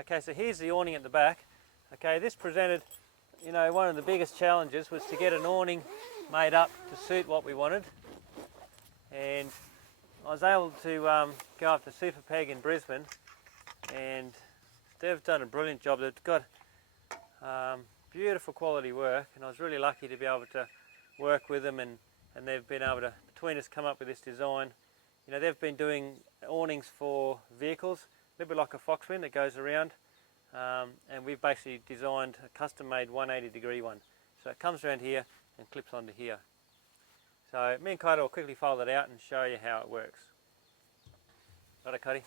Okay, so here's the awning at the back. Okay, this presented, you know, one of the biggest challenges was to get an awning made up to suit what we wanted. And I was able to go up to Super Peg in Brisbane, and they've done a brilliant job. They've got beautiful quality work, and I was really lucky to be able to work with them, and they've been able to, between us, come up with this design. You know, they've been doing awnings for vehicles, a little bit like a Foxwind that goes around, and we've basically designed a custom-made 180-degree one. So it comes around here and clips onto here. So me and Cody will quickly fold it out and show you how it works. Righto, Cody.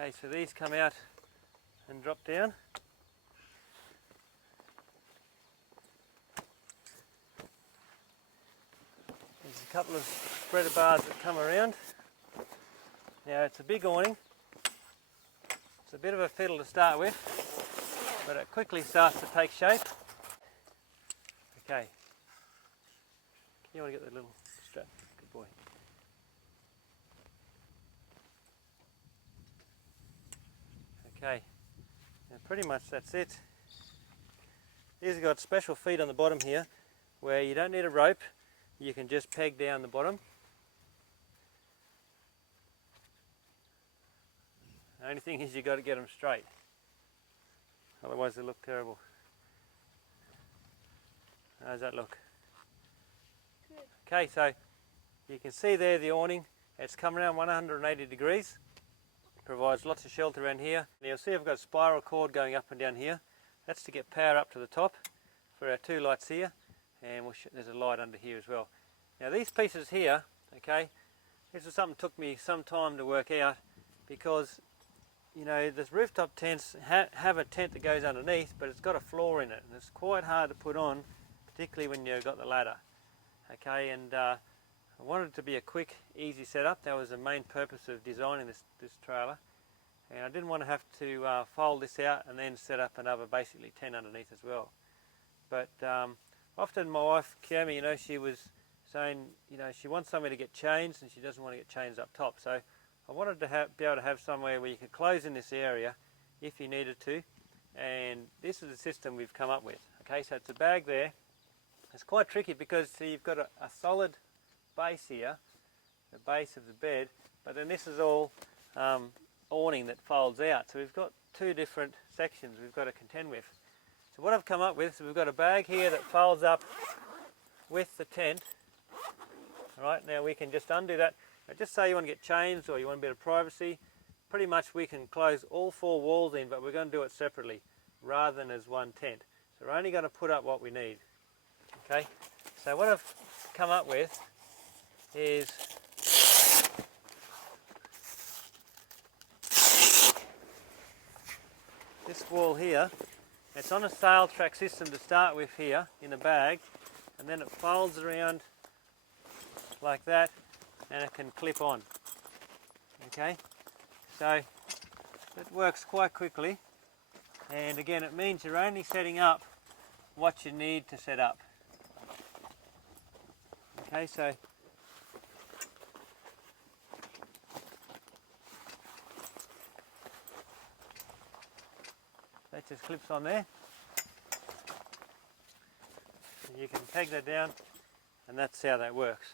Okay, so these come out and drop down. There's a couple of spreader bars that come around. Now it's a big awning. It's a bit of a fiddle to start with, but it quickly starts to take shape. Okay. You want to get the little strap? Good boy. Okay. Now pretty much that's it. These have got special feet on the bottom here where you don't need a rope, you can just peg down the bottom. The only thing is you've got to get them straight, otherwise they look terrible. How does that look? Good. Okay, so you can see there the awning, it's come around 180 degrees. Provides lots of shelter around here. Now you'll see I've got a spiral cord going up and down here. That's to get power up to the top for our two lights here, and there's a light under here as well. Now these pieces here, okay, this is something that took me some time to work out, because you know the rooftop tents have a tent that goes underneath, but it's got a floor in it, and it's quite hard to put on, particularly when you've got the ladder. Okay, and I wanted it to be a quick, easy setup. That was the main purpose of designing this trailer. And I didn't want to have to fold this out and then set up another basically tent underneath as well. But often my wife, Kiyomi, you know, she was saying, you know, she wants somewhere to get chains and she doesn't want to get chains up top. So I wanted to be able to have somewhere where you could close in this area if you needed to. And this is the system we've come up with. Okay, so it's a bag there. It's quite tricky because see, you've got a solid base here, the base of the bed, but then this is all awning that folds out. So we've got two different sections we've got to contend with. So what I've come up with is we've got a bag here that folds up with the tent. Alright, now we can just undo that. Now just say you want to get chains or you want a bit of privacy, pretty much we can close all four walls in, but we're going to do it separately rather than as one tent. So we're only going to put up what we need. Okay, so what I've come up with is this wall here. It's on a sail track system to start with here in the bag, and then it folds around like that and it can clip on. Okay, so it works quite quickly, and again it means you're only setting up what you need to set up. Okay, so that just clips on there. You can peg that down, and that's how that works.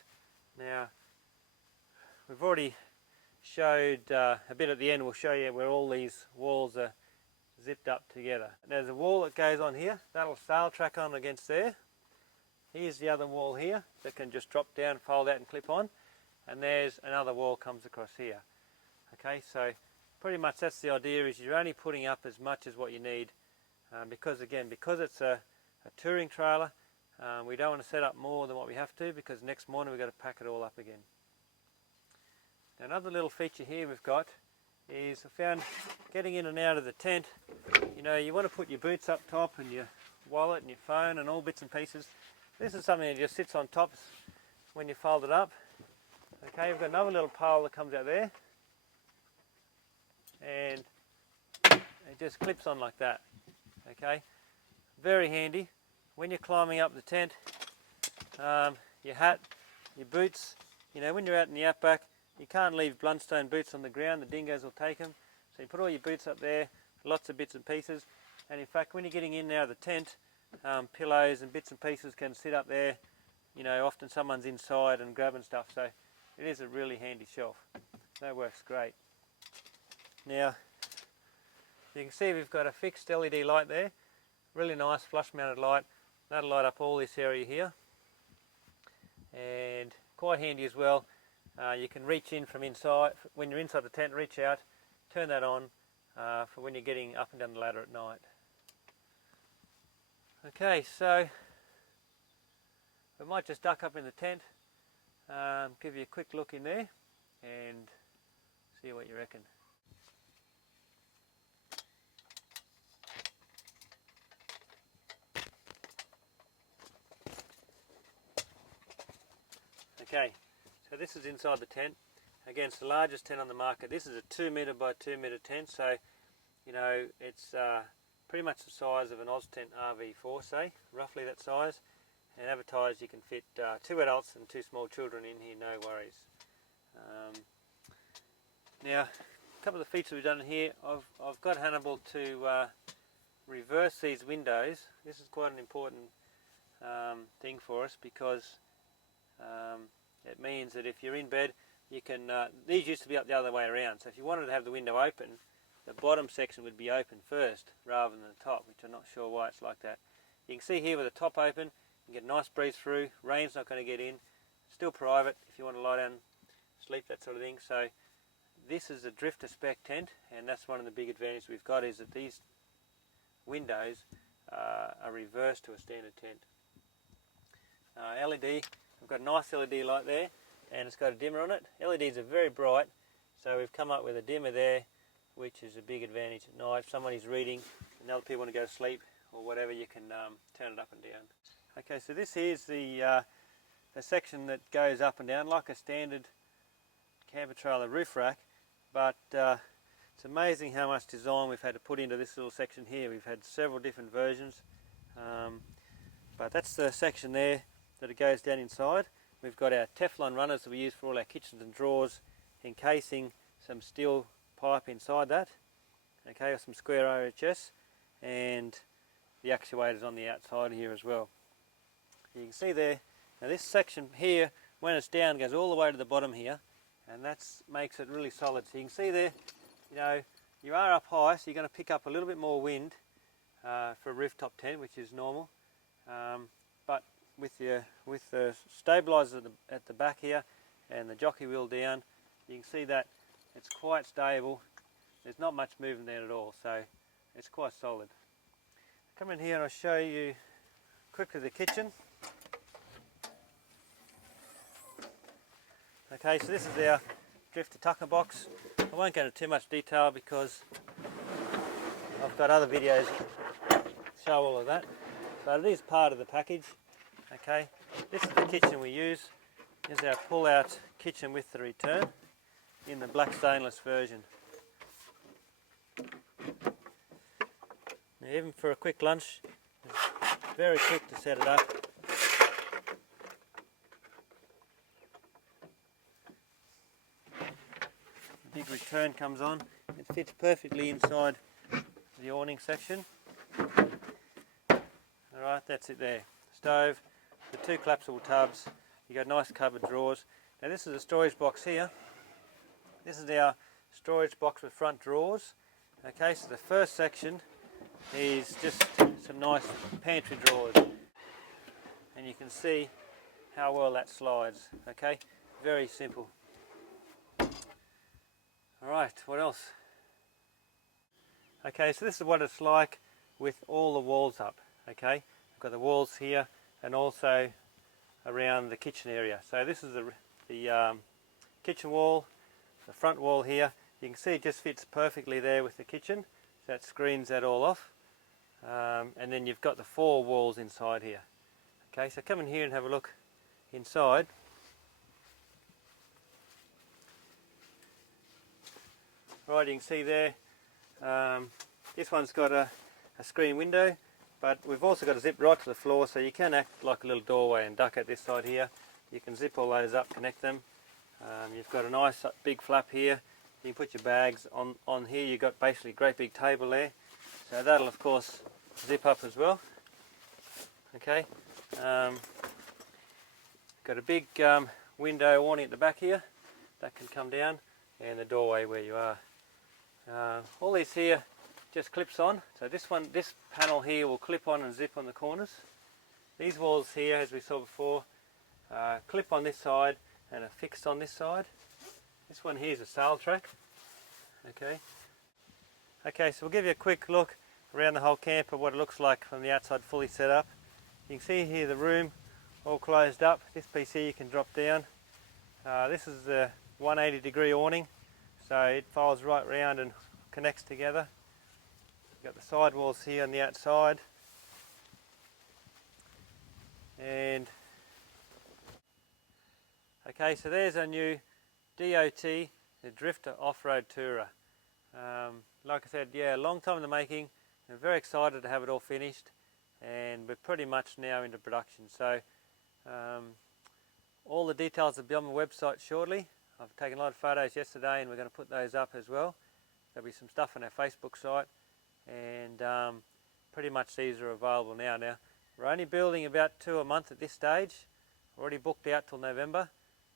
Now, we've already showed a bit at the end. We'll show you where all these walls are zipped up together. There's a wall that goes on here. That'll sail track on against there. Here's the other wall here that can just drop down, fold out and clip on. And there's another wall comes across here. Okay, so pretty much that's the idea, is you're only putting up as much as what you need, because it's a touring trailer, we don't want to set up more than what we have to, because next morning we've got to pack it all up again. Now, another little feature here we've got is I found getting in and out of the tent, you know, you want to put your boots up top and your wallet and your phone and all bits and pieces. This is something that just sits on top. It's when you fold it up. Okay, you've got another little pole that comes out there, and it just clips on like that. Okay, very handy when you're climbing up the tent. Your hat, your boots, you know, when you're out in the outback, you can't leave bluntstone boots on the ground, the dingoes will take them. So you put all your boots up there, lots of bits and pieces, and in fact when you're getting in and out of the tent, pillows and bits and pieces can sit up there. You know, often someone's inside and grabbing stuff, so it is a really handy shelf. That works great. Now, you can see we've got a fixed LED light there, really nice flush mounted light. That'll light up all this area here, and quite handy as well. You can reach in from inside, when you're inside the tent, reach out, turn that on for when you're getting up and down the ladder at night. Okay, so we might just duck up in the tent, give you a quick look in there and see what you reckon. Okay, so this is inside the tent. Again, it's the largest tent on the market. This is a 2 metre by 2 metre tent, so you know it's pretty much the size of an Oz tent RV4, say, roughly that size. And advertised you can fit 2 adults and 2 small children in here, no worries. Now, a couple of the features we've done here, I've got Hannibal to reverse these windows. This is quite an important thing for us, because it means that if you're in bed, you can, these used to be up the other way around, so if you wanted to have the window open, the bottom section would be open first rather than the top, which I'm not sure why it's like that. You can see here with the top open, you get a nice breeze through, rain's not going to get in, still private if you want to lie down, sleep, that sort of thing. So this is a Drifta spec tent, and that's one of the big advantages we've got, is that these windows are reversed to a standard tent. LED, we've got a nice LED light there, and it's got a dimmer on it. LEDs are very bright, so we've come up with a dimmer there, which is a big advantage at night. If someone is reading and other people want to go to sleep or whatever, you can turn it up and down. Okay, so this is the section that goes up and down like a standard camper trailer roof rack, but it's amazing how much design we've had to put into this little section here. We've had several different versions, but that's the section there that it goes down inside. We've got our Teflon runners that we use for all our kitchens and drawers, encasing some steel pipe inside that, okay, or some square RHS, and the actuators on the outside here as well. You can see there, now this section here, when it's down, goes all the way to the bottom here, and that makes it really solid. So you can see there, you know, you are up high, so you're going to pick up a little bit more wind for a rooftop tent, which is normal. But with the stabilizer at the back here and the jockey wheel down, you can see that it's quite stable. There's not much movement there at all, so it's quite solid. Come in here and I'll show you quickly the kitchen. Okay, so this is our Drifta tucker box. I won't go into too much detail because I've got other videos that show all of that, but it is part of the package. Okay, this is the kitchen we use. This is our pull-out kitchen with the return in the black stainless version. Now, even for a quick lunch, it's very quick to set it up. The big return comes on. It fits perfectly inside the awning section. Alright, that's it there. Stove, the 2 collapsible tubs, you got nice cupboard drawers. Now this is a storage box here. This is our storage box with front drawers. Okay, so the first section is just some nice pantry drawers, and you can see how well that slides. Okay, very simple. Alright, what else? Okay, so this is what it's like with all the walls up. Okay, we've got the walls here and also around the kitchen area. So this is the kitchen wall, the front wall here. You can see it just fits perfectly there with the kitchen. So that screens that all off. And then you've got the 4 walls inside here. Okay, so come in here and have a look inside. Right, you can see there, this one's got a screen window, but we've also got a zip right to the floor, so you can act like a little doorway and duck at this side here. You can zip all those up, connect them. You've got a nice big flap here. You can put your bags on here. You've got basically a great big table there, so that'll of course zip up as well. Okay, got a big window awning at the back here that can come down, and the doorway where you are. All these here just clips on, so this panel here will clip on and zip on the corners. These walls here, as we saw before, clip on this side and are fixed on this side. This one here is a sail track. Okay, so we'll give you a quick look around the whole camper, what it looks like from the outside fully set up. You can see here the room all closed up. This piece here you can drop down. This is the 180-degree awning, so it folds right round and connects together. You've got the side walls here on the outside, and okay, so there's our new DOT, the Drifta Offroad Tourer. Like I said, yeah, a long time in the making. I'm very excited to have it all finished, and we're pretty much now into production. So all the details will be on my website shortly. I've taken a lot of photos yesterday, and we're going to put those up as well. There'll be some stuff on our Facebook site, and pretty much these are available now. Now, we're only building about 2 a month at this stage. We're already booked out till November,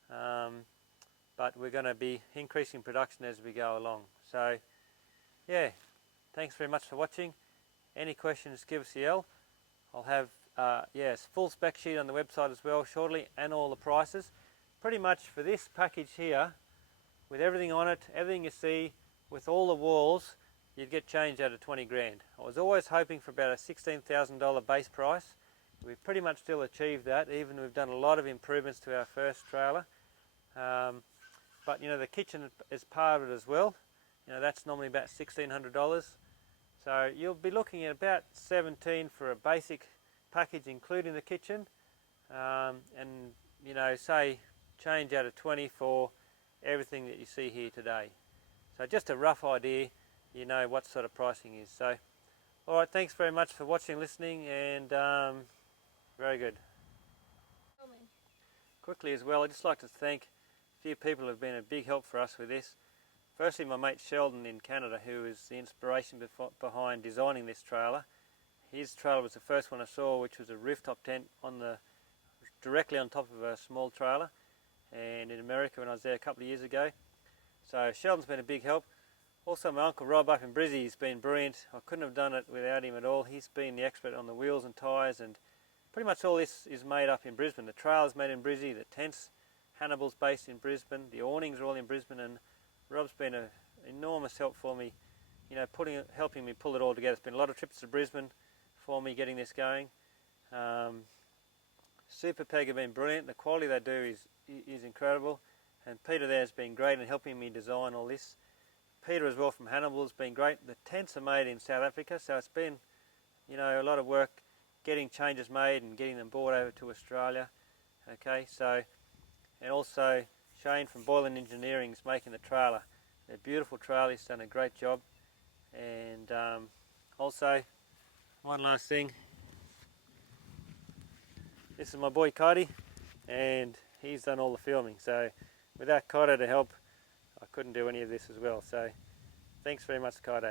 but we're going to be increasing production as we go along. So yeah, thanks very much for watching. Any questions, give us a yell. I'll have full spec sheet on the website as well shortly, and all the prices. Pretty much for this package here, with everything on it, everything you see, with all the walls, you'd get changed out of 20 grand. I was always hoping for about a $16,000 base price. We've pretty much still achieved that, even we've done a lot of improvements to our first trailer. But you know, the kitchen is part of it as well. You know, that's normally about $1,600. So you'll be looking at about 17 for a basic package including the kitchen, and you know, say change out of 20 for everything that you see here today. So just a rough idea, you know what sort of pricing is. So alright, thanks very much for watching, listening, and very good. Quickly as well, I'd just like to thank a few people who have been a big help for us with this. Firstly, my mate Sheldon in Canada, who is the inspiration behind designing this trailer. His trailer was the first one I saw, which was a rooftop tent directly on top of a small trailer, and in America when I was there a couple of years ago. So Sheldon's been a big help. Also my Uncle Rob up in Brizzy has been brilliant. I couldn't have done it without him at all. He's been the expert on the wheels and tyres, and pretty much all this is made up in Brisbane. The trailer's made in Brizzy, the tents, Hannibal's based in Brisbane, the awnings are all in Brisbane, and Rob's been an enormous help for me, you know, helping me pull it all together. It's been a lot of trips to Brisbane for me getting this going. Super Peg have been brilliant. The quality they do is incredible, and Peter there has been great in helping me design all this. Peter as well from Hannibal has been great. The tents are made in South Africa, so it's been, you know, a lot of work getting changes made and getting them brought over to Australia. Okay, so, and also Shane from Boylan Engineering is making the trailer. They're a beautiful trailer, he's done a great job. And also, one last thing, this is my boy Cody, and he's done all the filming. So without Cody to help, I couldn't do any of this as well. So thanks very much, Cody.